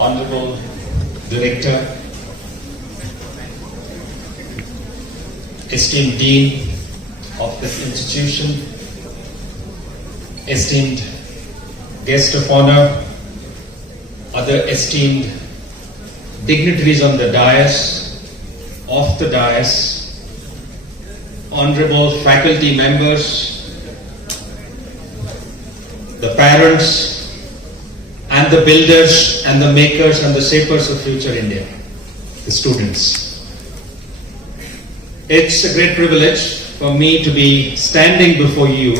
Honorable Director, esteemed Dean of this institution, esteemed guest of honor, other esteemed dignitaries on the dais, off the dais, honorable faculty members, the parents, and the builders and the makers and the shapers of future India, the students. It's a great privilege for me to be standing before you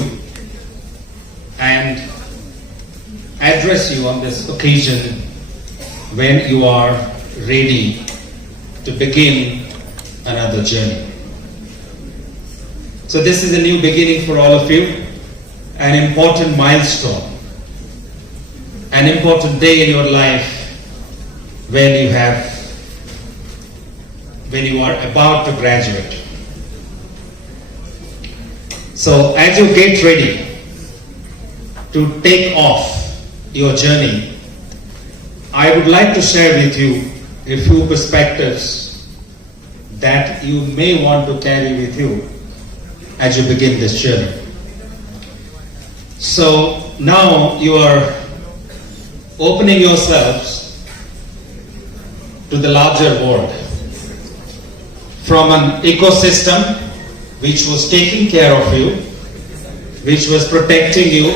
and address you on this occasion when you are ready to begin another journey. So this is a new beginning for all of you, an important milestone, an important day in your life when you are about to graduate. So as you get ready to take off your journey, I would like to share with you a few perspectives that you may want to carry with you as you begin this journey. So now you are opening yourselves to the larger world, from an ecosystem which was taking care of you, which was protecting you,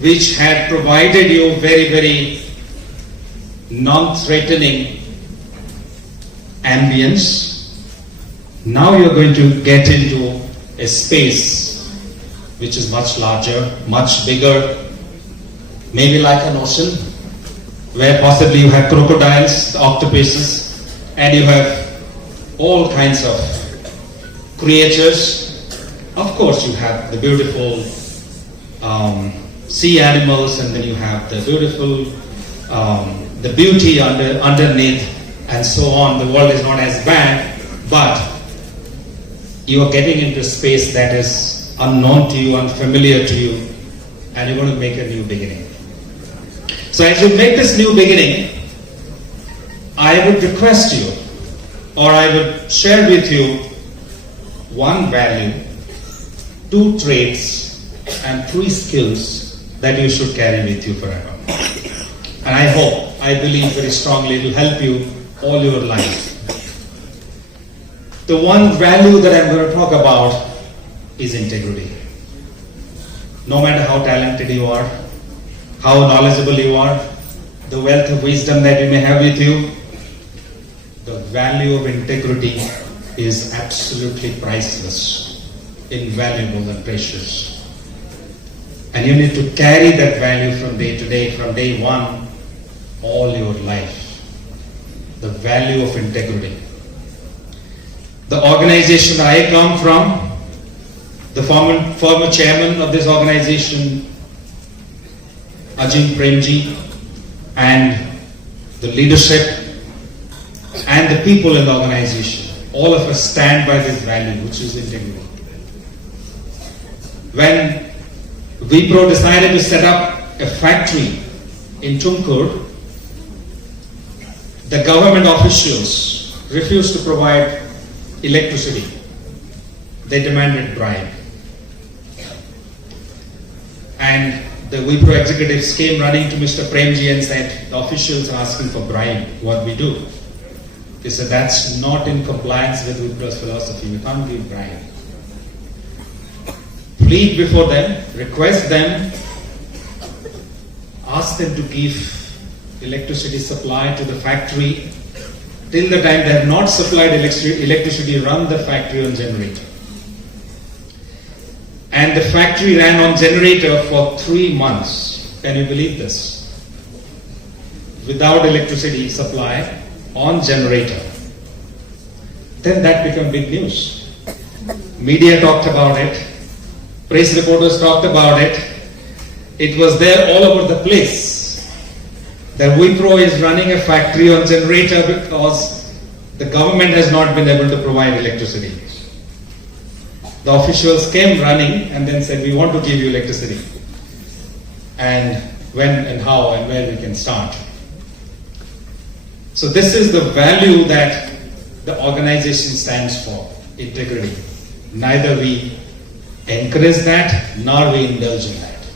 which had provided you very, very non-threatening ambience. Now you're going to get into a space which is much larger, much bigger, maybe like an ocean, where possibly you have crocodiles, octopuses, and you have all kinds of creatures. Of course, you have the beautiful sea animals, and then you have the beautiful, the beauty underneath, and so on. The world is not as bad, but you are getting into space that is unknown to you, unfamiliar to you, and you're going to make a new beginning. So as you make this new beginning, I would request you, or I would share with you one value, two traits, and three skills that you should carry with you forever. And I hope, I believe very strongly, to help you all your life. The one value that I'm going to talk about is integrity. No matter how talented you are, how knowledgeable you are, the wealth of wisdom that you may have with you, the value of integrity is absolutely priceless, invaluable and precious. And you need to carry that value from day to day, from day one, all your life. The value of integrity. The organization I come from, the former chairman of this organization, Ajim Premji, and the leadership and the people in the organization, all of us stand by this value, which is integrity. When Wipro decided to set up a factory in Tumkur, the government officials refused to provide electricity. They demanded bribe. And the Wipro executives came running to Mr. Premji and said, the officials are asking for bribe, what we do? He said, that's not in compliance with Wipro's philosophy, we can't give bribe. Plead before them, request them, ask them to give electricity supply to the factory. Till the time they have not supplied electricity, run the factory on generator. And the factory ran on generator for 3 months. Can you believe this? Without electricity supply, on generator. Then that became big news. Media talked about it. Press reporters talked about it. It was there all over the place. That Wipro is running a factory on generator because the government has not been able to provide electricity. The officials came running and then said, we want to give you electricity. And when and how and where we can start. So this is the value that the organization stands for, integrity. Neither we encourage that, nor we indulge in that.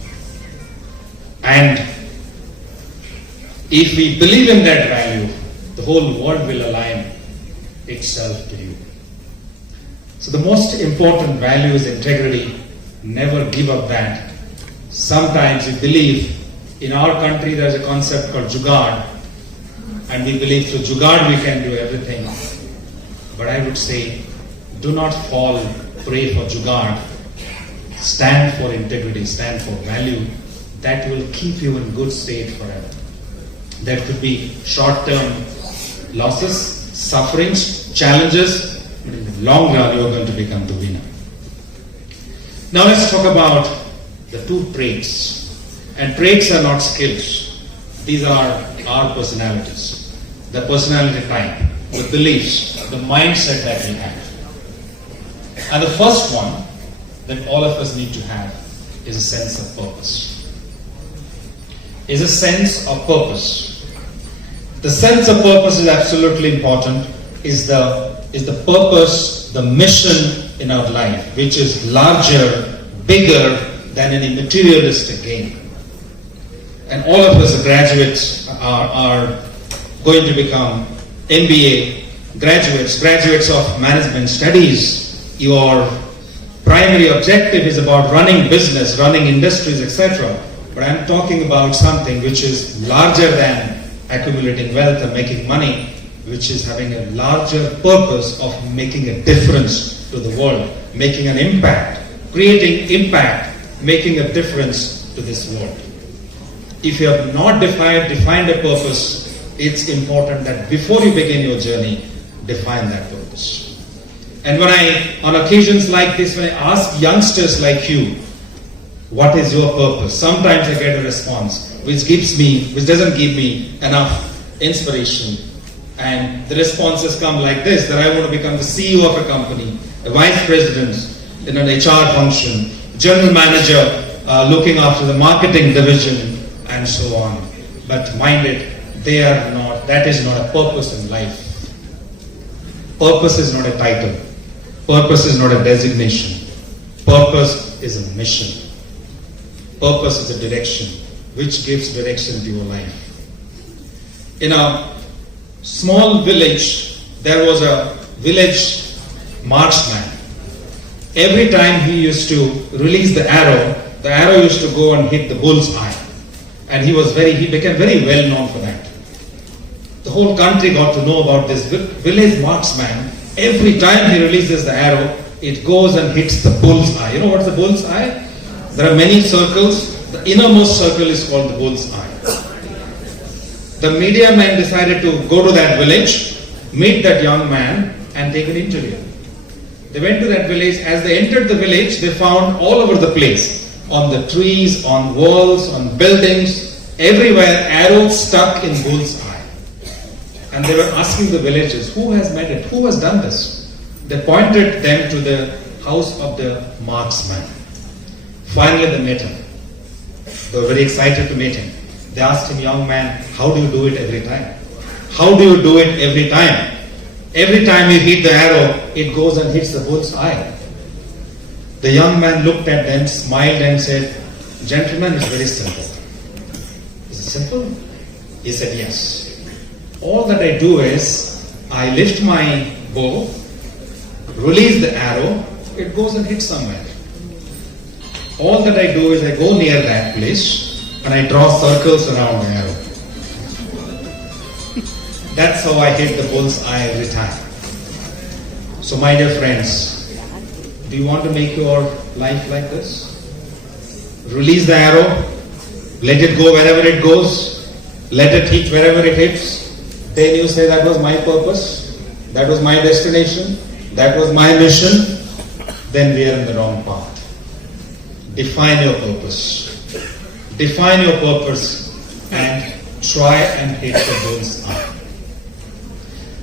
And if we believe in that value, the whole world will align itself to you. So the most important value is integrity. Never give up that. Sometimes we believe, in our country there is a concept called jugaad, and we believe through jugaad we can do everything. But I would say, do not fall prey for jugaad. Stand for integrity, stand for value. That will keep you in good state forever. That could be short-term losses, sufferings, challenges, but in the long run you are going to become the winner. Now let's talk about the two traits. And traits are not skills. These are our personalities. The personality type, the beliefs, the mindset that we have. And the first one that all of us need to have is a sense of purpose. Is a sense of purpose. The sense of purpose is absolutely important. Is the purpose, the mission in our life, which is larger, bigger than any materialistic gain. And all of us graduates are going to become MBA graduates of management studies. Your primary objective is about running business, running industries, etc. But I'm talking about something which is larger than accumulating wealth and making money, which is having a larger purpose of making a difference to the world, making an impact, creating impact, making a difference to this world. If you have not defined a purpose, it's important that before you begin your journey, define that purpose. And on occasions like this, when I ask youngsters like you, what is your purpose? Sometimes I get a response which doesn't give me enough inspiration. And the responses come like this, that I want to become the CEO of a company, a vice president in an HR function, general manager looking after the marketing division, and so on. But mind it, that is not a purpose in life. Purpose is not a title. Purpose is not a designation. Purpose is a mission. Purpose is a direction, which gives direction to your life. In a small village, there was a village marksman. Every time he used to release the arrow used to go and hit the bull's eye. And he became very well known for that. The whole country got to know about this village marksman. Every time he releases the arrow, it goes and hits the bull's eye. You know what's the bull's eye? There are many circles. The innermost circle is called the bull's eye. The media men decided to go to that village, meet that young man, and take an interview. They went to that village. As they entered the village, they found all over the place, on the trees, on walls, on buildings, everywhere arrows stuck in bull's eye. And they were asking the villagers, who has made it? Who has done this? They pointed them to the house of the marksman. Finally they met him. They were very excited to meet him. They asked him, young man, how do you do it every time? How do you do it every time? Every time you hit the arrow, it goes and hits the bull's eye. The young man looked at them, smiled and said, gentlemen, it's very simple. Is it simple? He said, yes. All that I do is, I lift my bow, release the arrow, it goes and hits somewhere. All that I do is I go near that place and I draw circles around the arrow. That's how I hit the bull's eye every time. So my dear friends, do you want to make your life like this? Release the arrow, let it go wherever it goes, let it hit wherever it hits. Then you say, that was my purpose, that was my destination, that was my mission. Then we are in the wrong path. Define your purpose. Define your purpose and try and hit the bull's eye.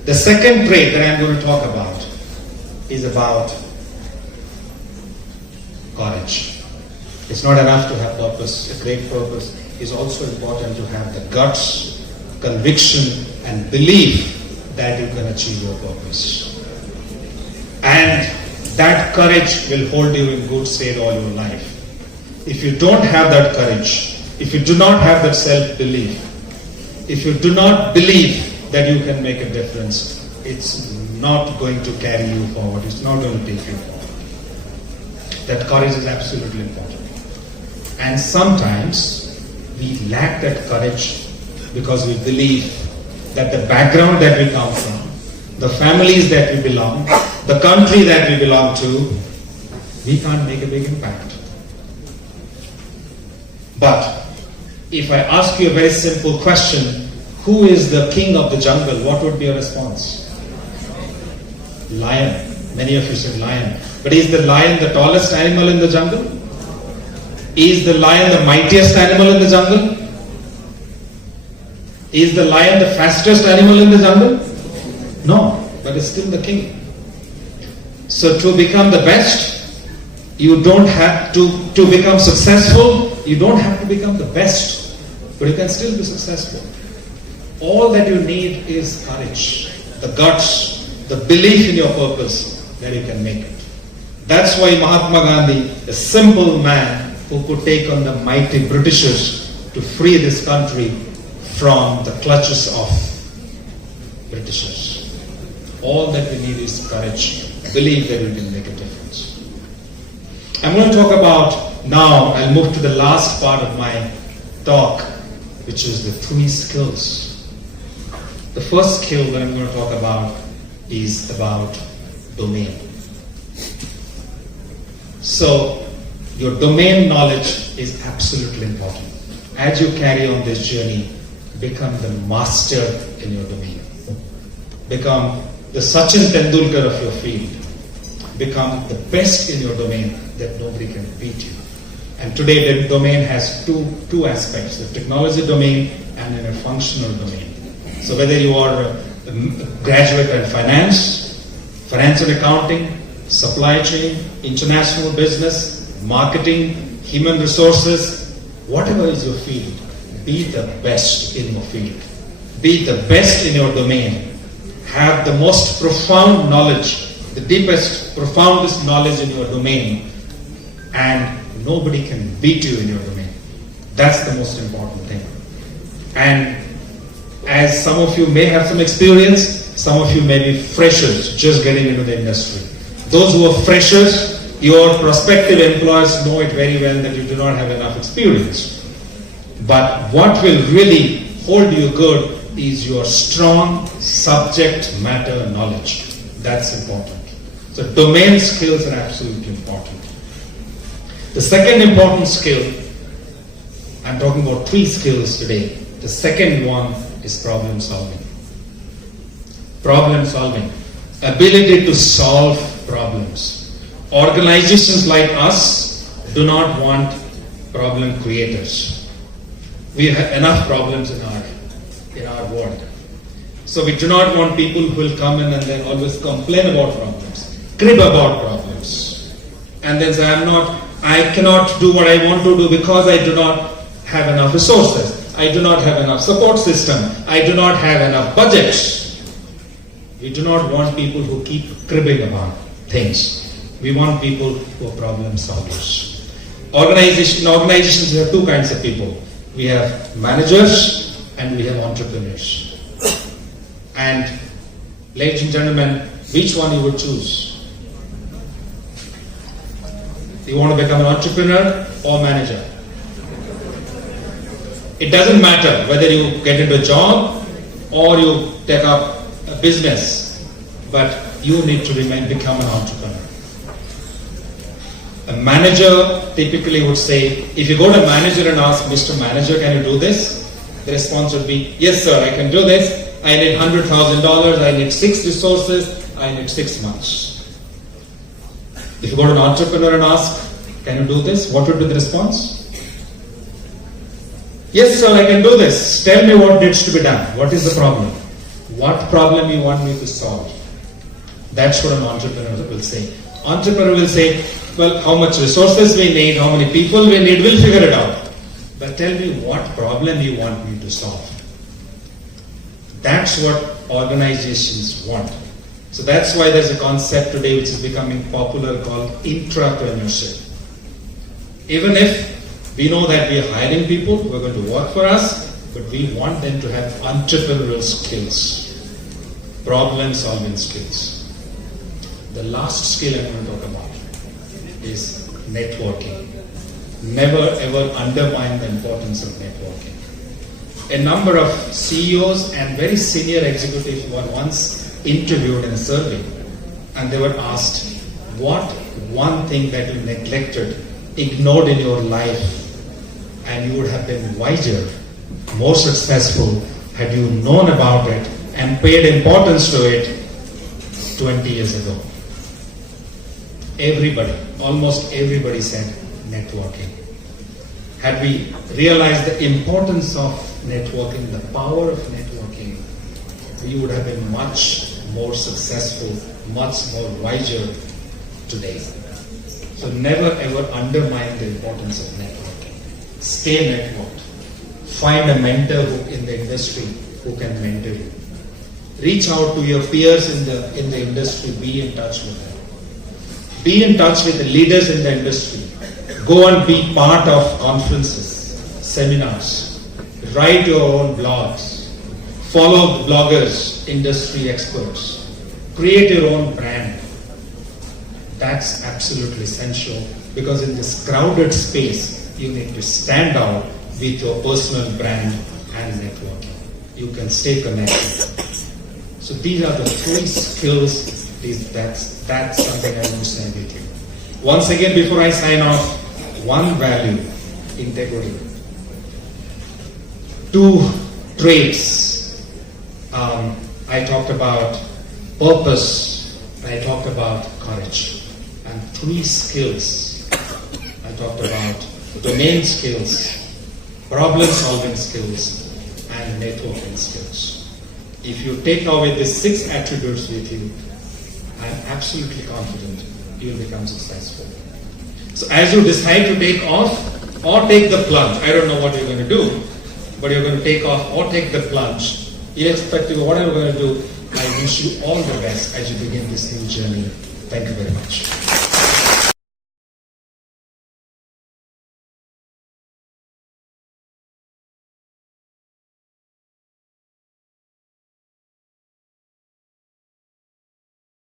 The second trait that I'm going to talk about is about courage. It's not enough to have purpose, a great purpose. It's also important to have the guts, conviction, and believe that you can achieve your purpose. And that courage will hold you in good state all your life. If you don't have that courage, if you do not have that self-belief, if you do not believe that you can make a difference, it's not going to carry you forward. It's not going to take you forward. That courage is absolutely important. And sometimes we lack that courage because we believe that the background that we come from, the families that we belong, the country that we belong to, we can't make a big impact. But if I ask you a very simple question, who is the king of the jungle? What would be your response? Lion. Many of you said lion. But is the lion the tallest animal in the jungle? Is the lion the mightiest animal in the jungle? Is the lion the fastest animal in the jungle? No, but it's still the king. So to become the best, you don't have to become successful, you don't have to become the best, but you can still be successful. All that you need is courage, the guts, the belief in your purpose that you can make it. That's why Mahatma Gandhi, a simple man who could take on the mighty Britishers to free this country from the clutches of Britishers. All that we need is courage. Believe that we can make a difference. I'm going to talk about now, I'll move to the last part of my talk, which is the 3 skills. The first skill that I'm going to talk about is about domain. So, your domain knowledge is absolutely important. As you carry on this journey, become the master in your domain. Become the Sachin Tendulkar of your field. Become the best in your domain that nobody can beat you. And today the domain has two aspects, the technology domain and in a functional domain. So whether you are a graduate in finance, financial accounting, supply chain, international business, marketing, human resources, whatever is your field, be the best in your field. Be the best in your domain. Have the most profound knowledge, the deepest, profoundest knowledge in your domain, and nobody can beat you in your domain. That's the most important thing. And as some of you may have some experience, some of you may be freshers just getting into the industry. Those who are freshers, your prospective employers know it very well that you do not have enough experience. But what will really hold you good is your strong subject matter knowledge. That's important. So domain skills are absolutely important. The second important skill, I'm talking about 3 skills today. The second one is problem solving. Problem solving. Ability to solve problems. Organizations like us do not want problem creators. We have enough problems in our world. So we do not want people who will come in and then always complain about problems, crib about problems, and then say, I cannot do what I want to do because I do not have enough resources. I do not have enough support system. I do not have enough budgets. We do not want people who keep cribbing about things. We want people who are problem solvers. Organizations have 2 kinds of people. We have managers and we have entrepreneurs. And ladies and gentlemen, which one you would choose? You want to become an entrepreneur or manager? It doesn't matter whether you get into a job or you take up a business, but you need to become an entrepreneur. A manager typically would say, if you go to a manager and ask, Mr. Manager, can you do this? The response would be, yes sir, I can do this. I need $100,000, I need 6 resources, I need 6 months. If you go to an entrepreneur and ask, can you do this? What would be the response? Yes sir, I can do this. Tell me what needs to be done. What is the problem? What problem you want me to solve? That's what an entrepreneur will say. Entrepreneur will say, well, how much resources we need, how many people we need, we'll figure it out. But tell me what problem you want me to solve. That's what organizations want. So that's why there's a concept today which is becoming popular called intrapreneurship. Even if we know that we are hiring people who are going to work for us, but we want them to have entrepreneurial skills, problem-solving skills. The last skill I'm going to talk about is networking. Never ever undermine the importance of networking. A number of CEOs and very senior executives were once interviewed in a survey, and they were asked, what one thing that you neglected, ignored in your life, and you would have been wiser, more successful had you known about it and paid importance to it 20 years ago. Everybody, almost everybody said networking. Had we realized the importance of networking, the power of networking, we would have been much more successful, much more wiser today. So never ever undermine the importance of networking. Stay networked. Find a mentor in the industry who can mentor you. Reach out to your peers in the industry. Be in touch with them. Be in touch with the leaders in the industry. Go and be part of conferences, seminars. Write your own blogs. Follow bloggers, industry experts. Create your own brand. That's absolutely essential, because in this crowded space, you need to stand out with your personal brand and networking. You can stay connected. So these are the 3 skills. That's something I want to share with you. Once again, before I sign off, 1 value, integrity. 2 traits. I talked about purpose. I talked about courage. And 3 skills. I talked about domain skills, problem-solving skills, and networking skills. If you take away these 6 attributes with you, I'm absolutely confident you will become successful. So as you decide to take off or take the plunge, I don't know what you're going to do, but you're going to take off or take the plunge, irrespective of what you're going to do, I wish you all the best as you begin this new journey. Thank you very much.